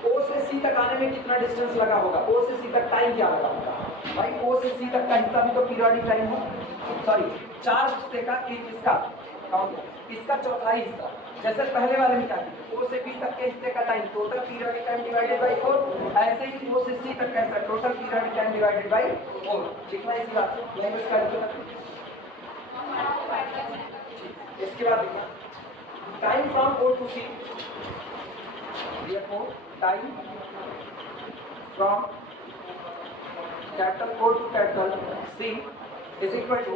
O से C तक आने में कितना डिस्टेंस लगा होगा, O से C तक टाइम क्या लगा होगा, भाई O से C तक का हिस्सा भी तो पीरियोडिक टाइम हो, सॉरी 4 हिस्से का एक इसका काउंट, इसका चौथाई हिस्सा, जैसे पहले वाले में क्या किया O से B तक के हिस्से का time total periodic time divided by 4, ऐसे ही O से C तक का total periodic time divided by 4, लिखना इसी बात लैंग्वेज कैलकुलेटर। इसके बाद लिखना time from O to C, therefore time from capital O to capital C is equal to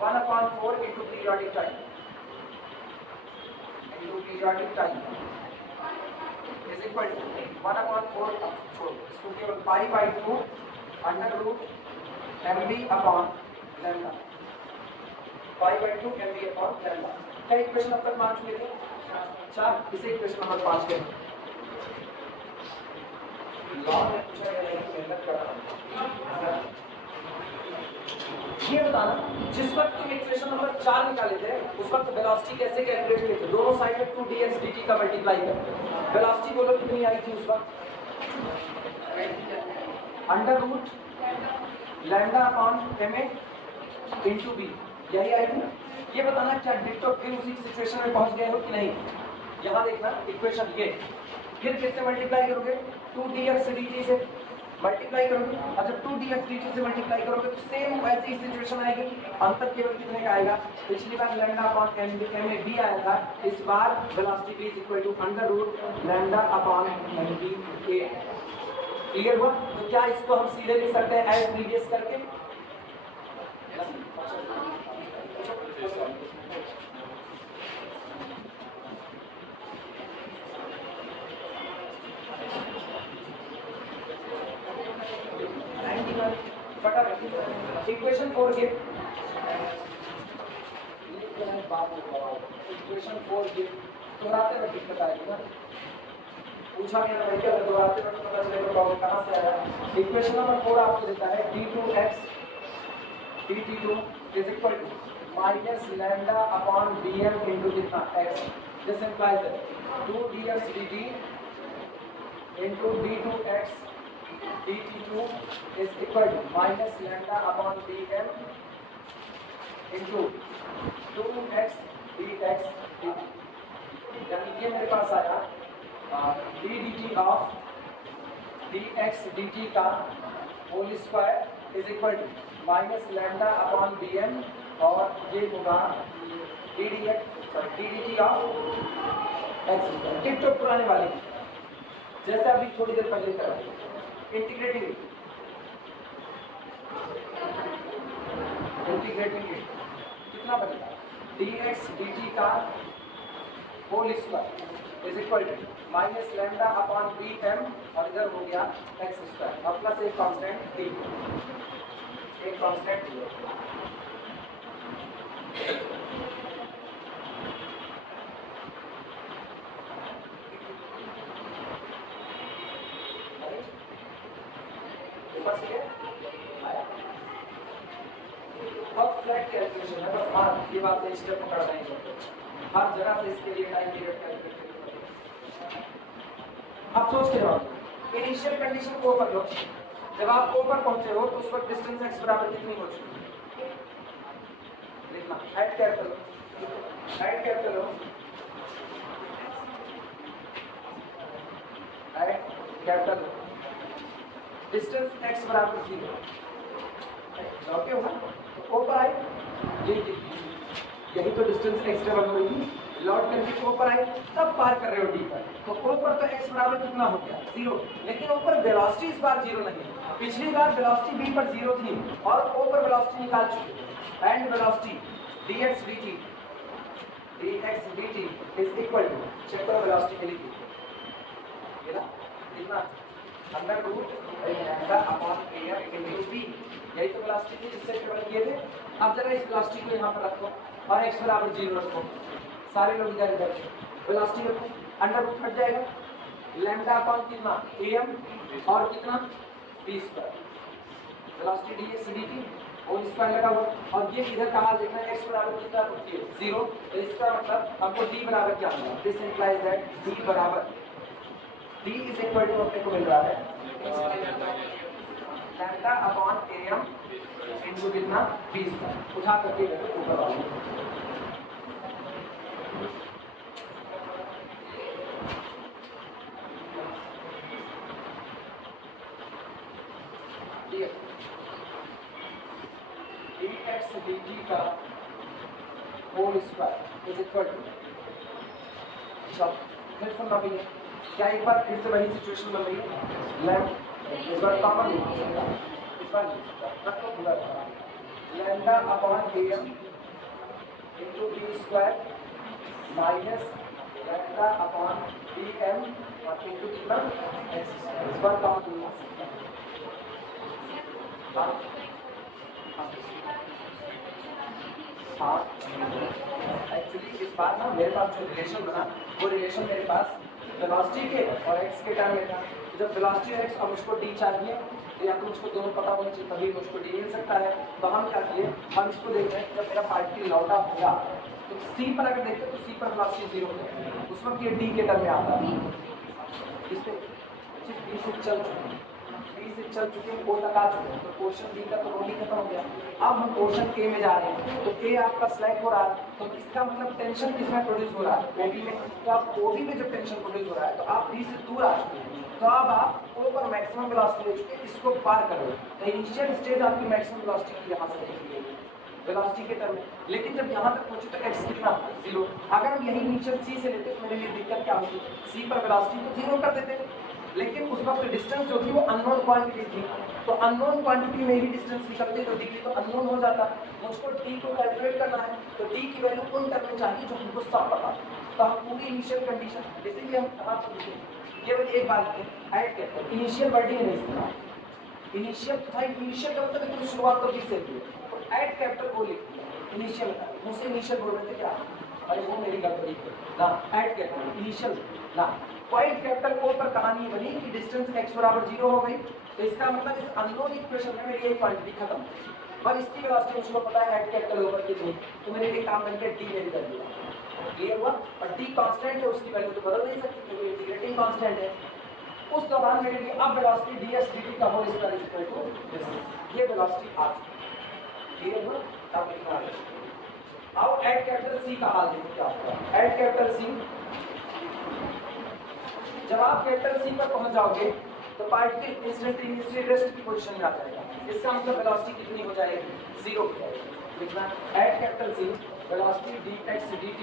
1/4 into periodic time is equal to 1/4 इसको केवल π/2 under root mb upon lambda π/2 mb upon lambda. क्या इक्वेशन अब तक मान चुके थे? 4। इसे इक्वेशन नंबर 5 के लॉ में पूछा गया है कि मेहनत करना। ये बताना जिस वक्त तुम इक्वेशन नंबर 4 निकाले थे उस वक्त वेलोसिटी कैसे कैलकुलेट किए थे? दोनों साइड में 2 dx dt का मल्टीप्लाई कर वेलोसिटी बोलो कितनी आई थी उस वक्त? Under root lambda upon ma into b, यही आई थी। ये बताना क्या डिट्टो फिर उसी सिचुएशन में पहुंच गए हो कि नहीं? यहाँ देखना इक्वेशन ये फिर किससे मल्टीप्लाई करोगे? 2 dx dt से मल्टीप्लाई करोगे और जब 2 dx dt से मल्टीप्लाई करोगे तो सेम वैसी ही सिचुएशन आएगी। अंतर केवल कितने का आएगा? पिछली बार लैम्डा अपॉन ma b आया था, इस बार velocity v is equal to under root lambda upon mb a। Clear हुआ? तो क्या इसको हम सीधे लिख सकते हैं एज प्रीवियस करके? इक्वेशन 4 गिव इक्वेशन 4 गिव दोहराते वक्त दिक्कत आएगी ना, पूछा गया ना क्या दोहराते वक्त पता चलेगा प्रॉब्लम कहां से आया। इक्वेशन नंबर 4 आपको देता है d2x dt2 is equal to minus lambda upon dm into कितना x। This implies that 2 dx dt into d2x dt2 is equal to minus lambda upon dm into 2x dx dt। यानी ये मेरे पास आया d dt of dx dt का whole square is equal to minus lambda upon dm और ये होगा d dt of x square. ठीक तो पुराने वाले जैसे अभी थोड़ी देर पहले करा इंटीग्रेटिंग कितना बनेगा? dx dt का whole square is equal to minus lambda upon dm और इधर हो गया x स्क्वायर और प्लस एक कांस्टेंट d, एक कांस्टेंट अब फ्लैट कैलकुलेशन है, बस हाँ ये बात है, स्टेप पकड़ना ही है हर जगह से इसके लिए टाइम पीरियड कैलकुलेट। अब सोच के जवाब इनिशियल कंडीशन को पर लो, जब आप ओ पर पहुंचे हो तो उस वक्त डिस्टेंस x बराबर कितनी हो चुकी है? लिखना at capital add capital distance x बराबर 0 ओके होगा तो ओ पर आए यही तो डिस्टेंस x डबल होगी लॉट करके ओ पर आए तब पार कर रहे हो d पर, तो ओ पर तो x बराबर कितना हो गया 0, लेकिन ओ पर वेलोसिटी इस बार 0 नहीं, पिछली बार वेलोसिटी b पर 0 थी और ओ पर वेलोसिटी निकाल चुके and velocity dx dt is equal to check करो वेलोसिटी के लिए कितना under root lambda upon am into b, यही तो वेलोसिटी थी जिससे केवल किए थे। अब जरा इस वेलोसिटी को यहाँ पर रखो और x बराबर 0 रखो, सारे लोग इधर इधर वेलोसिटी रखो, अंडर रूट हट जाएगा लैम्डा अपॉन कितना am और कितना b square, velocity dx dt whole square लगा हुआ और ये इधर कहा देखना x बराबर कितना 0, तो इसका मतलब हमको d बराबर क्या मिला? दिस इंप्लाइज दैट d बराबर d इज इक्वल टू अपने को मिल रहा है लैम्डा अपॉन am इनटू कितना b स्क्वायर। उठा करके ऊपर वाले dx dt का whole square is equal to, फिर सुनना भी क्या एक बार फिर से वही सिचुएशन बन रही है लैम्डा इस बार कॉमन इस बार रखो पूरा lambda upon am into B square minus lambda upon dm और इंटू कितना x स्क्वायर। इस बार काउंट नहीं हो सकता। हाँ एक्चुअली इस बार ना मेरे पास जो रिलेशन बना वो रिलेशन मेरे पास वेलोसिटी के और x के टर्म में था। जब वेलोसिटी और x अब मुझको d चाहिए तो या तो मुझको दोनों पता होना चाहिए तभी मुझको d मिल सकता है। तो हम क्या किए, हम इसको देख रहे हैं जब मेरा पार्टिकल लौटा होगा तो c पर अगर देखते तो c पर वेलोसिटी 0 है, उस वक्त ये d के टर्म में आता है। इस पे b से चल चुके हैं, o तक आ चुके हैं, तो पोर्शन b का तो रोल ही खत्म हो गया। अब हम पोर्शन a में जा रहे हैं तो a आपका स्लैक हो रहा है, तो इसका मतलब टेंशन किसमें प्रोड्यूस हो रहा है, OB में। तो आप OB में जब टेंशन प्रोड्यूस हो रहा है तो आप b से दूर आ चुके हैं, तो अब आप o पर मैक्सिमम वेलोसिटी ले चुके हैं, इसको पार कर रहे हो। तो इनिशियल स्टेज आपकी मैक्सिमम वेलोसिटी की यहाँ से देखी गई वेलोसिटी के टर्म में। लेकिन जब यहाँ तक पहुंचे तो x कितना 0। अगर हम यही इनिशियल c से लेते तो मेरे लिए दिक्कत क्या होती, c पर वेलोसिटी तो 0 कर देते, लेकिन उस वक्त डिस्टेंस जो थी वो अननोन क्वांटिटी थी, तो अननोन क्वांटिटी में ही डिस्टेंस निकलते तो डिग्री तो अननोन हो जाता। मुझको d को कैलकुलेट करना है तो d की वैल्यू उन टर्म में चाहिए जो हमको सब पता। तो हम पूरी इनिशियल कंडीशन बेसिकली हम कहाँ से लिखें, केवल एक बार लिखें ऐड कहते हैं, इनिशियल वर्डिंग नहीं सुना, इनिशियल था, इनिशियल का मतलब एकदम शुरुआत तो किससे की, तो ऐड कैपिटल को लिख दिया इनिशियल का, मुझसे इनिशियल बोल रहे थे क्या, अरे वो मेरी गड़बड़ी ना, ऐड कैपिटल इनिशियल ना, पॉइंट कैपिटल ओ पर कहानी बनी कि डिस्टेंस x बराबर 0 हो गई, तो इसका मतलब इस अननोन इक्वेशन में मेरी एक क्वांटिटी खत्म। पर इसकी वेलोसिटी मुझको पता है ऐड कैपिटल ओ पर कितनी, तो मेरे लिए काम बनकर d मेरी कर दिया, क्लियर हुआ। और d कांस्टेंट है, उसकी वैल्यू तो बदल नहीं सकती क्योंकि इंटीग्रेटिंग कांस्टेंट है। उस दौरान मेरे लिए अब वेलोसिटी ds dt का होल स्क्वायर इक्वल टू ये वेलोसिटी आ चुकी, क्लियर हुआ। अब लिखना है, अब ऐड कैपिटल c का हाल देखो क्या होगा। ऐड कैपिटल c, जब आप कैपिटल C पर पहुंच जाओगे तो पार्टिकल इंस्टेंटेनियसली रेस्ट की पोजीशन में आ जाएगा, इसका मतलब वेलोसिटी कितनी हो जाएगी 0 हो जाएगी। लिखना at capital C velocity dx dt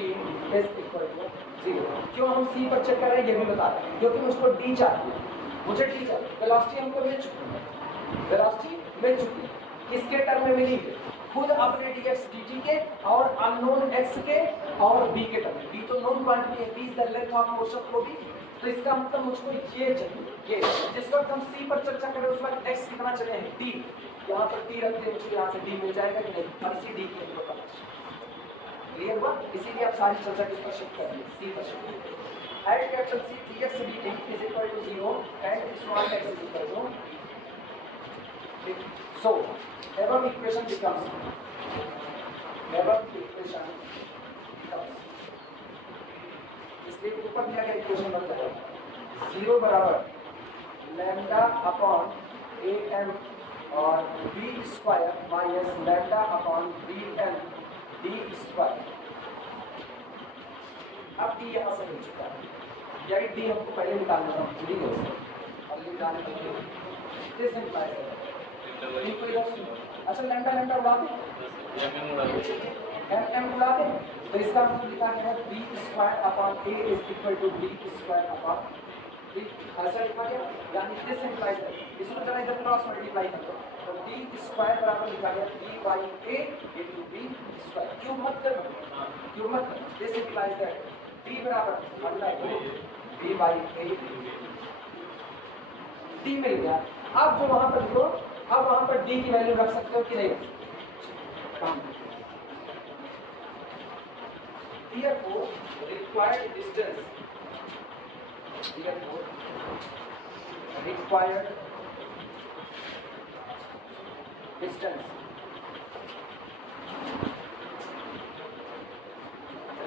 is equal to 0। क्यों हम C पर चेक कर रहे हैं ये भी बता रहे हैं, क्योंकि मुझको d चाहिए, मुझे d चाहिए, वेलोसिटी हमको मिल चुकी है, वेलोसिटी मिल चुकी है, किसके टर्म में मिली है, खुद अपने dx dt के और अननोन x के और b के टर्म में। b तो नोन क्वांटिटी है, b is the length of motion को भी, तो इसका मतलब मुझको ये चाहिए, ये जिस वक्त हम c पर चर्चा करें उस वक्त x कितना चले हैं d, यहाँ पर t रखते हैं, मुझको यहाँ से d मिल जाएगा कि नहीं, और इसी d की हमको पता है, क्लियर हुआ। इसीलिए आप सारी चर्चा किस पर शिफ्ट करेंगे, c पर शिफ्ट करेंगे। At capital C dx dt is equal to 0 and small x is equal to, so above equation becomes, above equation becomes, इसलिए ऊपर दिया गया इक्वेशन बन जाएगा 0 बराबर लैम्डा अपॉन am और b square minus lambda upon bm d square. अब d यहाँ से मिल चुका है, यानी d हमको पहले निकालना था, d है उसको अब निकालने के लिए कैसे निकालेंगे, अच्छा लैम्डा लैम्डा उड़ा दे, m उड़ा दे, तो इसका मतलब लिखा गया है b square upon a is equal to b square upon b, ऐसा लिखा गया, यानी दिस इंप्लाइज है, इसको जरा इधर क्रॉस मल्टीप्लाई कर दो, तो b स्क्वायर बराबर लिखा गया b by a into b square, cube मत कर, क्यूब मत कर, दिस इंप्लाइज दैट b बराबर under root b by a, d मिल गया। अब जो वहां पर देखो, अब वहां पर d की वैल्यू रख सकते हो कि नहीं, therefore required distance, therefore required distance,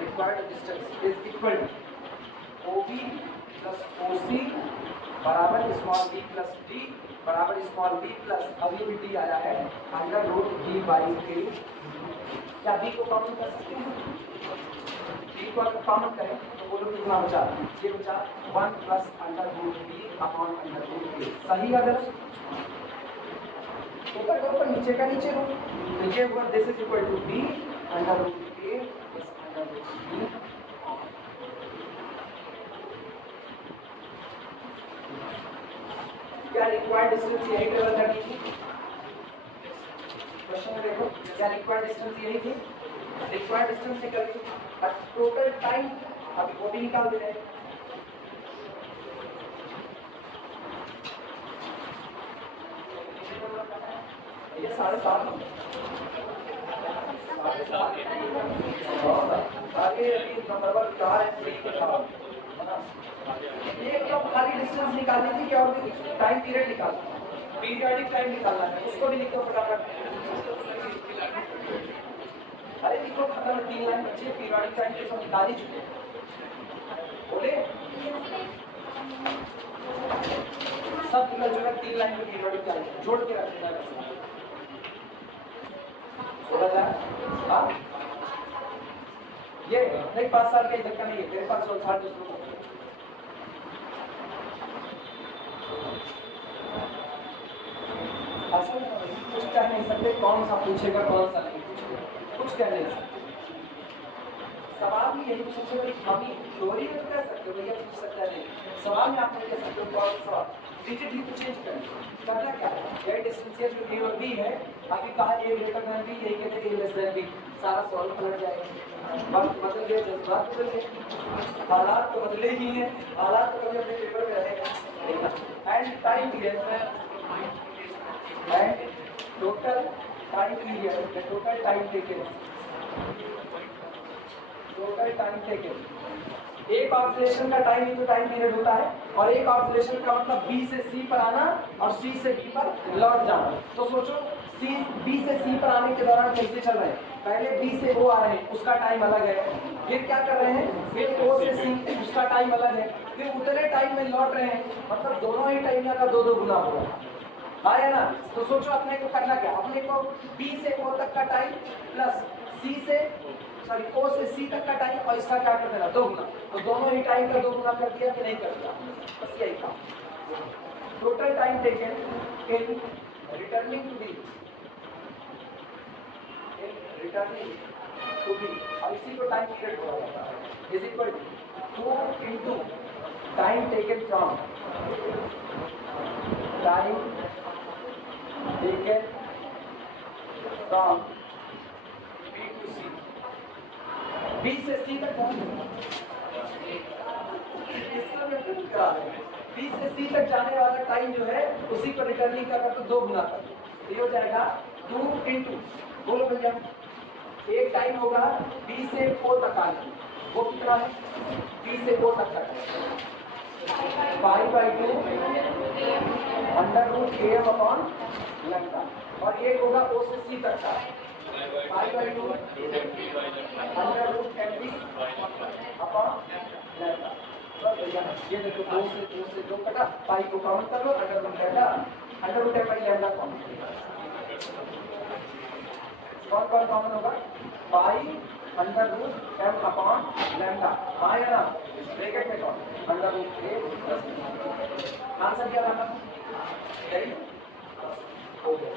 required distance is equal to OB plus OC बराबर स्मॉल b प्लस d बराबर स्मॉल b प्लस, अभी भी d आया है under root b by a। क्या b को कॉमन कर सकते हैं, b को अगर कॉमन करें तो बोलो कितना बचा, ये बचा 1 plus under root b upon under root a, सही है गलत, ऊपर का ऊपर नीचे का नीचे लो, तो ये हुआ this is equal to b under root a plus under root b। क्या रिक्वायर्ड डिस्टेंस यही ट्रेवल करनी थी, क्वेश्चन में देखो क्या रिक्वायर्ड डिस्टेंस यही थी, रिक्वायर्ड डिस्टेंस निकल गई, टोटल टाइम अभी वो भी निकाल दे रहे हैं। ये 7.5 आगे नंबर 4 है 3 के था ये तो खाली डिस्टेंस निकालनी थी क्या, और टाइम पीरियड निकालना, पीरियडिक टाइम निकालना है, उसको भी लिखो फटाफट। अरे लिखो खत्म, 3 लाइन बची है, पीरियडिक टाइम के सब निकाल ही चुके बोले सब निकल चुका, 3 लाइन में पीरियडिक टाइम जोड़ के रखना है, बोला जाए हाँ ये नहीं 5 साल का इधर का नहीं है, तेरे पास 60 दूसरों का असल में कुछ कह नहीं सकते, कौन सा पूछेगा कौन सा नहीं पूछेगा, कुछ कह नहीं सकते। सवाल में यही सबसे बड़ी खामी, थ्योरी में तो कह सकते हो भैया पूछ सकता है, नहीं सवाल में आप नहीं कह सकते हो कौन सा सवाल, डिजिट ही तो चेंज करना क्या है, ये डिस्टेंशियल जो ए और बी है, अभी कहा ए ग्रेटर देन बी, यही कहते हैं ए लेस देन बी, सारा सवाल पलट जाएगा, वक्त बदल गए, जज्बात बदल गए, हालात तो बदले ही हैं, हालात तो कभी अपने पेपर में रहेगा। And time period and total time period, the total time taken, total time taken, एक ऑब्जर्वेशन का टाइम ही तो टाइम पीरियड होता है, और एक ऑब्जर्वेशन का मतलब B से C पर आना और C से B पर लौट जाना। तो सोचो B से C पर आने के दौरान कैसे चल रहे हैं, पहले B से O आ रहे हैं, उसका टाइम अलग है, फिर क्या कर रहे हैं, फिर O से C, उसका टाइम अलग है, फिर उतने टाइम में लौट रहे हैं, मतलब दोनों ही टाइम का 2-2 गुना होगा, हाँ है ना। तो सोचो अपने को करना क्या, अपने को B से O तक का टाइम प्लस O से C तक का टाइम और इसका क्या कर देना 2 गुना, तो दोनों ही टाइम का 2 गुना कर दिया कि नहीं कर दिया, बस यही था। Total time taken in returning to B, और इसी को टाइम पीरियड बोला जाता है, is equal to 2 into time taken from time taken from B to C, B से C तक B से C तक जाने वाला टाइम जो है उसी को रिटर्निंग का कर तो 2 गुना कर, ये हो जाएगा 2 इंटू, बोलो भैया एक टाइम होगा B से O तक आने, वो कितना है B से O तक का 5/2 √AM/लैम्डा, और एक होगा O से C तक का 5/2 √MD/लैम्डा। ये देखो 2 से 2 कटा, पाई को काउंट कर लो, √लैम्डा कॉमन, कौन कॉमन होगा, पाई √M/लैम्डा, हाँ या ना, ब्रैकेट में कौन √A, आंसर क्या रहा, यही हो गया।